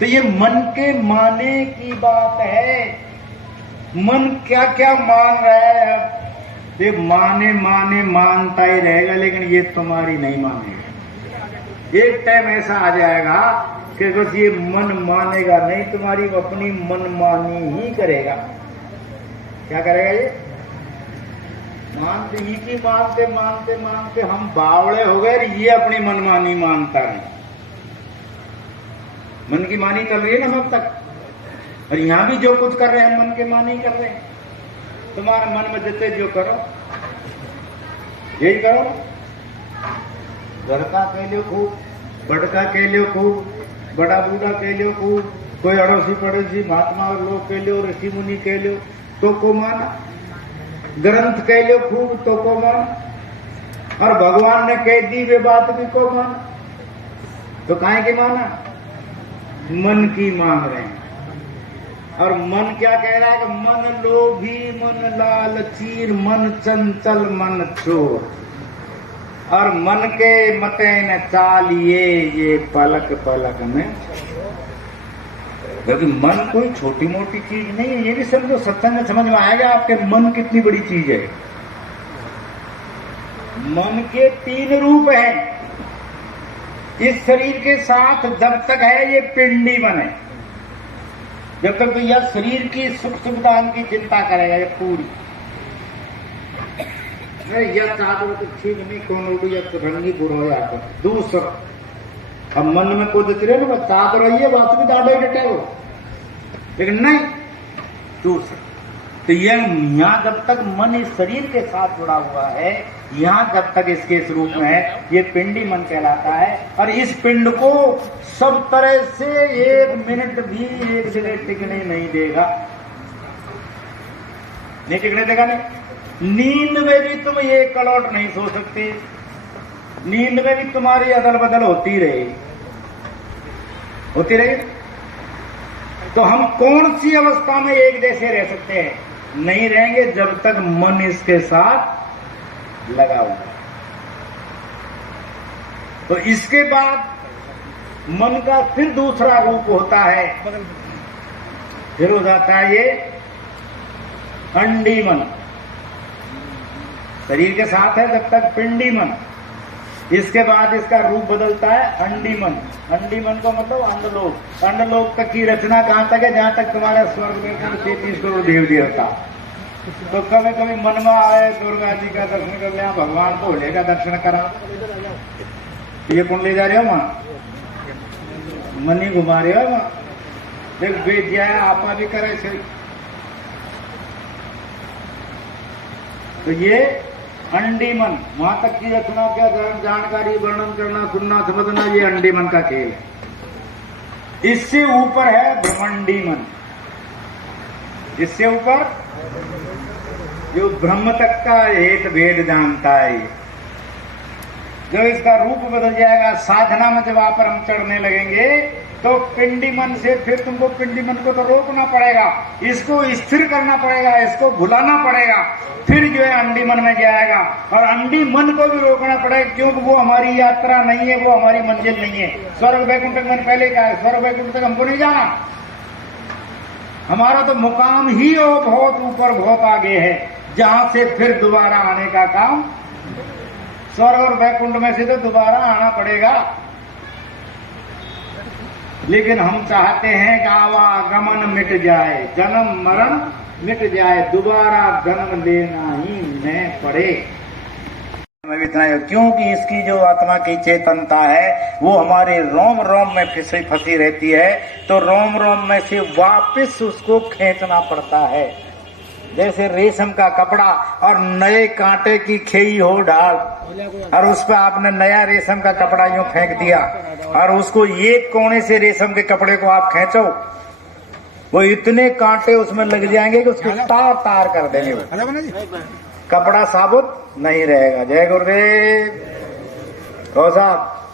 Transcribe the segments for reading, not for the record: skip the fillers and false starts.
तो ये मन के माने की बात है। मन क्या क्या मान रहा है। अब ये माने माने मानता ही रहेगा, लेकिन ये तुम्हारी नहीं मानेगा। एक टाइम ऐसा आ जाएगा कि बस ये मन मानेगा नहीं तुम्हारी, वो अपनी मनमानी ही करेगा। क्या करेगा ये? मानते ही की मानते मानते मानते हम बावड़े हो गए, ये अपनी मनमानी मानता नहीं। मन की मानी चल रही है ना सब तक, और यहां भी जो कुछ कर रहे हैं मन के मानी कर रहे हैं। तुम्हारे मन में जितने जो करो यही करो। घर का कह लो खूब, बड़का कह लो खूब, बड़ा बूढ़ा कह लो खूब, कोई अड़ोसी पड़ोसी महात्मा लोग कह लो, ऋषि मुनि कह लो तो को माना, ग्रंथ कह लो खूब तो को माना, और भगवान ने कह दी वे बात भी को माना। तो काहे की माना? मन की मान रहे हैं। और मन क्या कह रहा है कि मन लोभी, मन लालचीर, मन चंचल, मन चोर, और मन के मते न चालिए ये पलक पलक में। क्योंकि मन कोई छोटी मोटी चीज नहीं है, ये भी समझो। सत्संग में समझ में आएगा आपके मन कितनी बड़ी चीज है। मन के 3 रूप हैं। इस शरीर के साथ जब तक है ये पिंडी मन है, जब तक तो यह शरीर की सुख सुविधा की चिंता करेगा ये पूरी। यह चादर तो ठीक नहीं, कौन उड़ी या रंगी बुरा हो जाता। दूसरा, अब मन में कोई दिख रहे ना चादर रही है, वास्तविक दादा ही डटे हो, लेकिन नहीं दूसरा। तो यह यहाँ जब तक मन इस शरीर के साथ जुड़ा हुआ है, यहाँ जब तक इसके इस रूप में है, ये पिंडी मन कहलाता है। और इस पिंड को सब तरह से 1 मिनट भी एक जगह टिकने नहीं देगा। नहीं टिकने देगा नहीं। नींद में भी तुम 1 कलौट नहीं सो सकते। नींद में भी तुम्हारी अदल बदल होती रहेगी, होती रहेगी। तो हम कौन सी अवस्था में एक जैसे रह सकते हैं? नहीं रहेंगे जब तक मन इसके साथ लगा हुआ। तो इसके बाद मन का फिर दूसरा रूप होता है, फिर हो जाता है ये अंडी मन। शरीर के साथ है जब तक पिंडी मन, इसके बाद इसका रूप बदलता है अंडी मन। अंडी मन का मतलब अंडलोक। अंडलोक तक की रचना कहां तक है? जहां तक तुम्हारा स्वर्ग में 33 करोड़ देव देवता। तो कभी कभी मन में आए दुर्गा जी का दर्शन कर लिया, भगवान को होले का दर्शन करा। ये कौन ले जा रहे हो? वहां मन ही घुमा रहे हो। वहां देख बेच जाए आपा भी करे सही। तो ये अंडी मन, वहां तक की रचना क्या जानकारी वर्णन करना सुनना समझना, ये अंडी मन का खेल है। इससे ऊपर है ब्रह्मंडी मन। इससे ऊपर जो ब्रह्म तक का हेत भेद जानता है। जब इसका रूप बदल जाएगा, साधना में जब आप हम चढ़ने लगेंगे, तो पिंडी मन से फिर तुमको पिंडी मन को तो रोकना पड़ेगा, इसको स्थिर करना पड़ेगा, इसको भुलाना पड़ेगा। फिर जो है अंडी मन में जाएगा, और अंडी मन को भी रोकना पड़ेगा, क्योंकि वो हमारी यात्रा नहीं है, वो हमारी मंजिल नहीं है। स्वर्ग वैकुंठ तक मैंने पहले कहा है, स्वर्ग वैकुंठ तक हमको नहीं जाना। हमारा तो मुकाम ही बहुत ऊपर बहुत आगे है, जहां से फिर दोबारा आने का काम। स्वर्ग और वैकुंठ में से तो दोबारा आना पड़ेगा, लेकिन हम चाहते हैं कि आवागमन मिट जाए, जन्म मरण मिट जाए, दोबारा जन्म लेना ही न पड़े। इतना है क्योंकि इसकी जो आत्मा की चेतनता है वो हमारे रोम रोम में फंसी रहती है, तो रोम रोम में से वापस उसको खींचना पड़ता है। जैसे रेशम का कपड़ा और नए कांटे की खेई हो ढाल, और उस पर आपने नया रेशम का कपड़ा यूं फेंक दिया, और उसको एक कोने से रेशम के कपड़े को आप खींचो, वो इतने कांटे उसमें लग जाएंगे कि उसको तार तार कर देंगे, कपड़ा साबुत नहीं रहेगा। जय गुरुदेव। कहो साहब,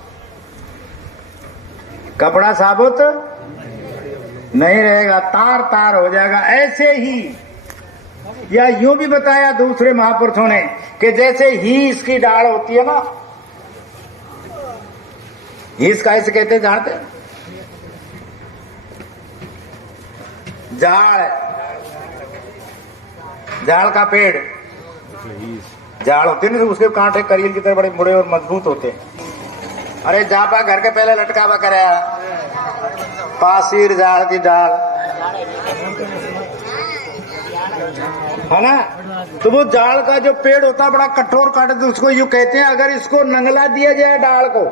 कपड़ा साबुत नहीं रहेगा, तार तार हो जाएगा। ऐसे ही या यूं भी बताया दूसरे महापुरुषों ने कि जैसे हीस की डाल होती है ना, हीस का ऐसे कहते जानते, जाड़ का पेड़, जाड़ होते नहीं, उसके कांटे करील की तरह बड़े बड़े और मजबूत होते हैं। अरे जापा घर के पहले लटकावा करे पासीर जाड़ की डाल, है ना। तो वो जाड़ का जो पेड़ होता है बड़ा कठोर काटे, तो उसको यूं कहते हैं अगर इसको नंगला दिया जाए डाल को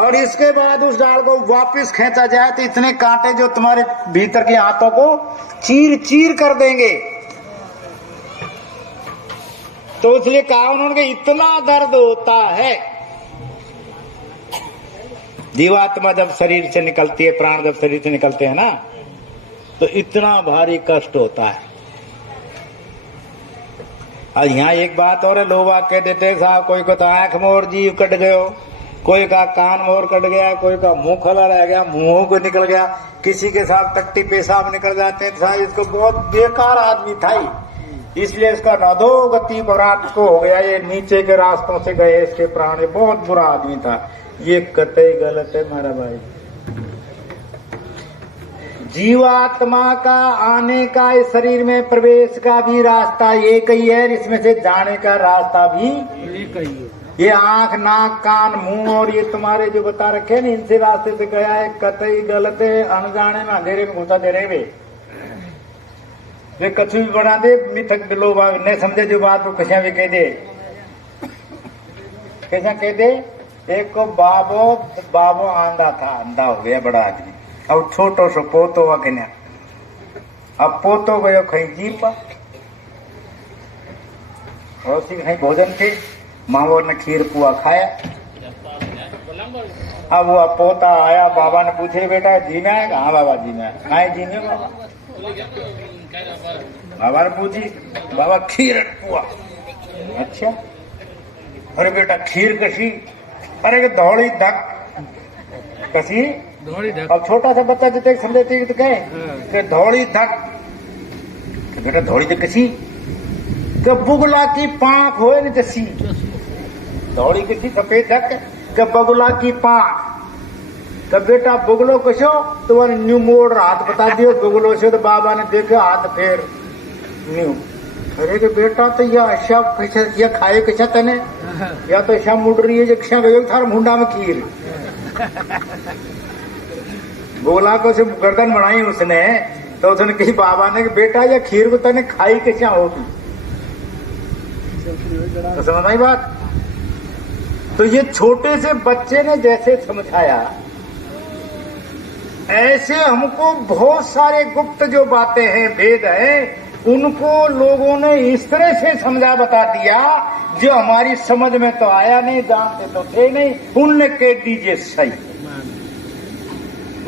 और इसके बाद उस डाल को वापस खींचा जाए तो इतने कांटे जो तुम्हारे भीतर के हाथों को चीर चीर कर देंगे। तो इसलिए कहा उन्होंने कि इतना दर्द होता है। जीवात्मा जब शरीर से निकलती है, प्राण जब शरीर से निकलते हैं ना, तो इतना भारी कष्ट होता है। और यहाँ एक बात और है, लोग कह देते साहब कोई को तो आंख मोर जीव कट गयो, कोई का कान मोर कट गया, कोई का मुंह खुला रह गया, मुंह को निकल गया, किसी के साथ टट्टी पेशाब निकल जाते हैं। साहब इसको बहुत बेकार आदमी था, इसलिए इसका अधोगति बरात को हो गया, ये नीचे के रास्तों से गए इसके प्राण, ये बहुत बुरा आदमी था। ये कतई गलत है मेरा भाई। जीवात्मा का आने का, इस शरीर में प्रवेश का भी रास्ता एक ही है, इसमें से जाने का रास्ता भी एक ही है। ये आंख नाक कान मुंह और ये तुम्हारे जो बता रखे ना, इनसे रास्ते से गया है, कतई गलत है। अनजाने में अंधेरे में घुसा दे रहे वे कछु भी बना दे, मिथक लोग न समझे जो बात वो कशा भी कह दे, कैसा कह दे। एक को बाबो आंधा था, अंधा हो गया बड़ा आदमी, अब छोटो सो पोतो वगैरह, अब पोतो गयो कहीं जीप और कहीं भोजन थे, मावो ने खीर पुआ खाया। अब वो पोता आया, बाबा ने पूछे बेटा जी में आएगा? हाँ बाबा जी में आए। आए जी में बाबा? बाबा ने पूछी, बाबा खीर पुआ। अच्छा, अरे बेटा खीर कसी? अरे धौड़ी धक कसी। अब छोटा सा बच्चा जितने समझे तो कहे धौड़ी धक, बेटा धौड़ी धक कसी? तो बुगला की पांख हो न जसी, धौड़ी कसी सफेद धक के बगुला की पांख। तो बेटा बुगलो कशो? तो न्यू मोड़ हाथ बता दियो बुगलो से। तो बाबा ने देखा हाथ फेर न्यू। अरे के बेटा तो यह अच्छा कैसा यह खाए कैसा तने, या तो ऐसा मुड़ रही है जक्षा गयो थार मुंडा में खीर। बोला को से गर्दन बनाई उसने, तो उसने कही बाबा ने कि बेटा यह खीर को तने खाई कैसा होगी? तो समझ आई बात। तो ये छोटे से बच्चे ने जैसे समझाया, ऐसे हमको बहुत सारे गुप्त जो बातें हैं, भेद है, उनको लोगों ने इस तरह से समझा बता दिया जो हमारी समझ में तो आया नहीं, जानते तो थे नहीं। उनने कह दीजिए सही,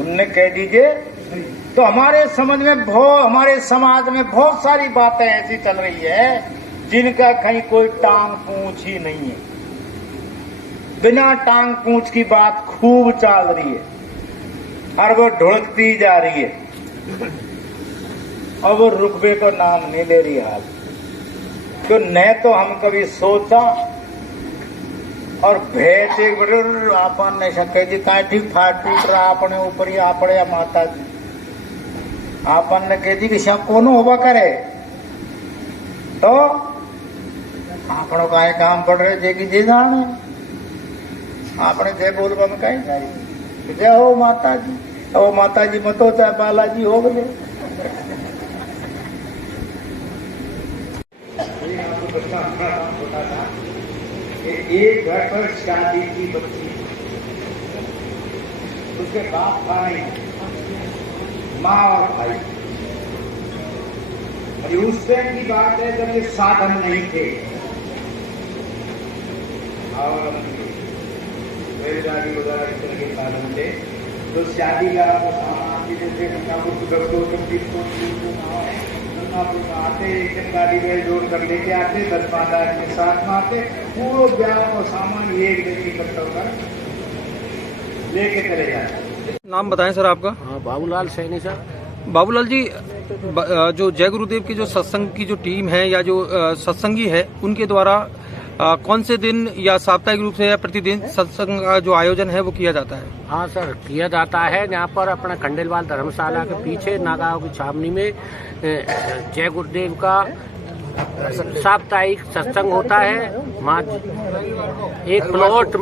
उनने कह दीजिए। तो हमारे समझ में हमारे समाज में बहुत सारी बातें ऐसी चल रही है जिनका कहीं कोई टांग पूंछ ही नहीं है। बिना टांग पूंछ की बात खूब चल रही है और वो ढुलकती जा रही है और वो रुकबे को नाम नहीं ले रही हाल। तो न तो हम कभी सोचा और भेद एक बड़े आपन ने कह दी काठी फाट टूट रहा अपने ऊपर ही आपड़े माता जी। आपन ने कह दी कि सब कौन होगा करे, तो आपनों का काम पड़ रहे जे की जे जाने आपने जय बोलबा में कहीं जाए जय हो माता जी, वो माता जी मतो चाहे बालाजी हो गए। एक घर पर शादी की बच्ची, उसके बाप भाई माँ और भाई। अभी उस टाइम की बात है जब ये साधन नहीं थे और रेलगाड़ी वगैरह इस तरह के साधन थे, तो शादी का सामान की जैसे आते एक गाड़ी में जोड़ कर लेके आते, 10-5 आदमी साथ में आते, पूरा ब्याह और सामान एक दिन इकट्ठा कर लेके चले जाते। नाम बताएं सर आपका? हाँ, बाबूलाल सैनी सर। बाबूलाल जी, जो जय गुरुदेव की जो सत्संग की जो टीम है या जो सत्संगी है, उनके द्वारा कौन से दिन या साप्ताहिक रूप से या प्रतिदिन सत्संग का जो आयोजन है वो किया जाता है? हाँ सर, किया जाता है। यहाँ पर अपना खंडेलवाल धर्मशाला के पीछे नागांव की छावनी में जय गुरुदेव का साप्ताहिक सत्संग होता है। माँ एक प्लॉट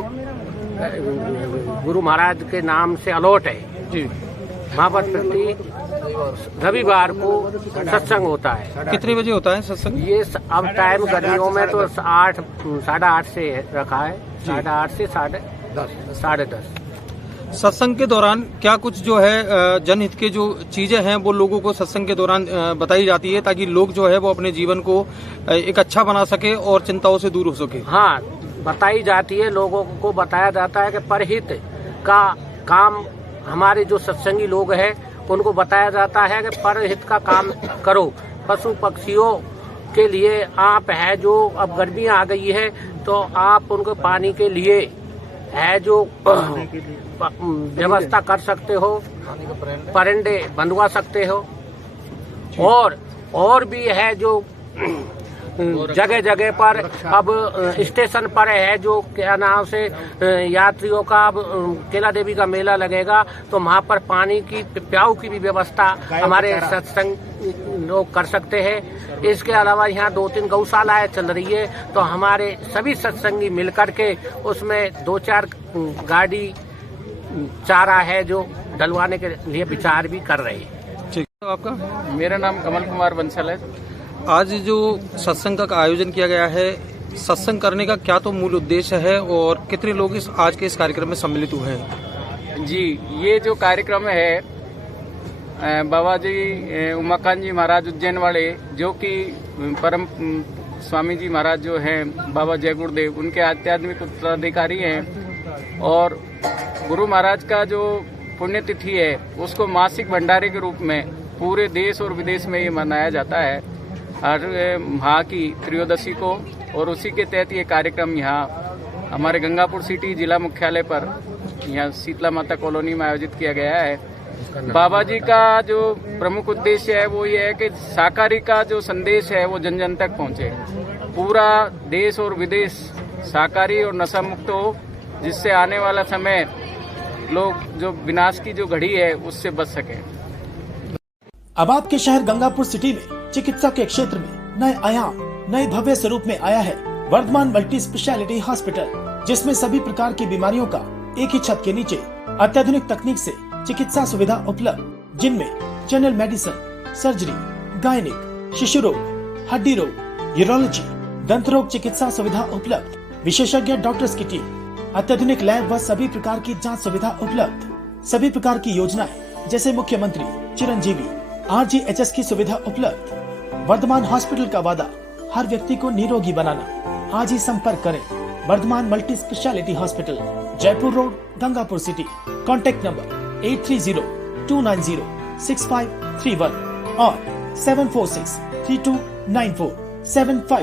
गुरु महाराज के नाम से अलॉट है जी। वहाँ पर प्रति रविवार को सत्संग होता है। कितने बजे होता है सत्संग? ये अब टाइम गर्मियों में तो 8 साढ़े 8 से रखा है, 8:30 से 10:30। सत्संग के दौरान क्या कुछ जो है जनहित के जो चीजें हैं वो लोगों को सत्संग के दौरान बताई जाती है ताकि लोग जो है वो अपने जीवन को एक अच्छा बना सके और चिंताओं से दूर हो सके? हाँ, बताई जाती है। लोगों को बताया जाता है कि परहित का काम, हमारे जो सत्संगी लोग हैं उनको बताया जाता है कि परहित का काम करो। पशु पक्षियों के लिए आप है जो अब गर्मी आ गई है तो आप उनको पानी के लिए है जो व्यवस्था कर सकते हो, परिंदे बंधवा सकते हो। और भी है जो जगह जगह पर अब स्टेशन पर है जो क्या नाम से यात्रियों का अब केला देवी का मेला लगेगा तो वहाँ पर पानी की प्याऊ की भी व्यवस्था हमारे सत्संग लोग कर सकते हैं। इसके अलावा यहाँ 2-3 गौशालाएं चल रही है तो हमारे सभी सत्संगी मिलकर के उसमें 2-4 गाड़ी चारा है जो डलवाने के लिए विचार भी कर रहे हैं। ठीक है। आपका? मेरा नाम कमल कुमार बंसल है। आज जो सत्संग का आयोजन किया गया है, सत्संग करने का क्या तो मूल उद्देश्य है और कितने लोग आज के इस कार्यक्रम में सम्मिलित हुए हैं? जी, ये जो कार्यक्रम है बाबा जी उमाकांत जी महाराज उज्जैन वाले, जो कि परम स्वामी जी महाराज जो हैं बाबा जय गुरुदेव, उनके आध्यात्मिक उत्तराधिकारी हैं। और गुरु महाराज का जो पुण्यतिथि है उसको मासिक भंडारे के रूप में पूरे देश और विदेश में ये मनाया जाता है हर माह की त्रयोदशी को। और उसी के तहत ये कार्यक्रम यहाँ हमारे गंगापुर सिटी जिला मुख्यालय पर यहाँ शीतला माता कॉलोनी में आयोजित किया गया है। बाबा जी का जो प्रमुख उद्देश्य है वो ये है कि शाकाहारी का जो संदेश है वो जन जन तक पहुँचे, पूरा देश और विदेश शाकाहारी और नशा मुक्त हो, जिससे आने वाला समय लोग जो विनाश की जो घड़ी है उससे बच सके। अब आपके शहर गंगापुर सिटी में चिकित्सा के क्षेत्र में नए आयाम, नए भव्य स्वरूप में आया है वर्धमान मल्टी स्पेशलिटी हॉस्पिटल, जिसमें सभी प्रकार की बीमारियों का एक ही छत के नीचे अत्याधुनिक तकनीक से चिकित्सा सुविधा उपलब्ध, जिनमें जनरल मेडिसिन, सर्जरी, गायनिक, शिशु रोग, हड्डी रोग, यूरोलॉजी, दंत रोग चिकित्सा सुविधा उपलब्ध, विशेषज्ञ डॉक्टर्स की टीम, अत्याधुनिक लैब व सभी प्रकार की जांच सुविधा उपलब्ध, सभी प्रकार की योजनाएं जैसे मुख्यमंत्री चिरंजीवी RGHS की सुविधा उपलब्ध। वर्धमान हॉस्पिटल का वादा हर व्यक्ति को निरोगी बनाना। आज ही संपर्क करें Vardhman multi speciality hospital, Jaipur road, Gangapur city. Contact number 8302906531 और 746329475।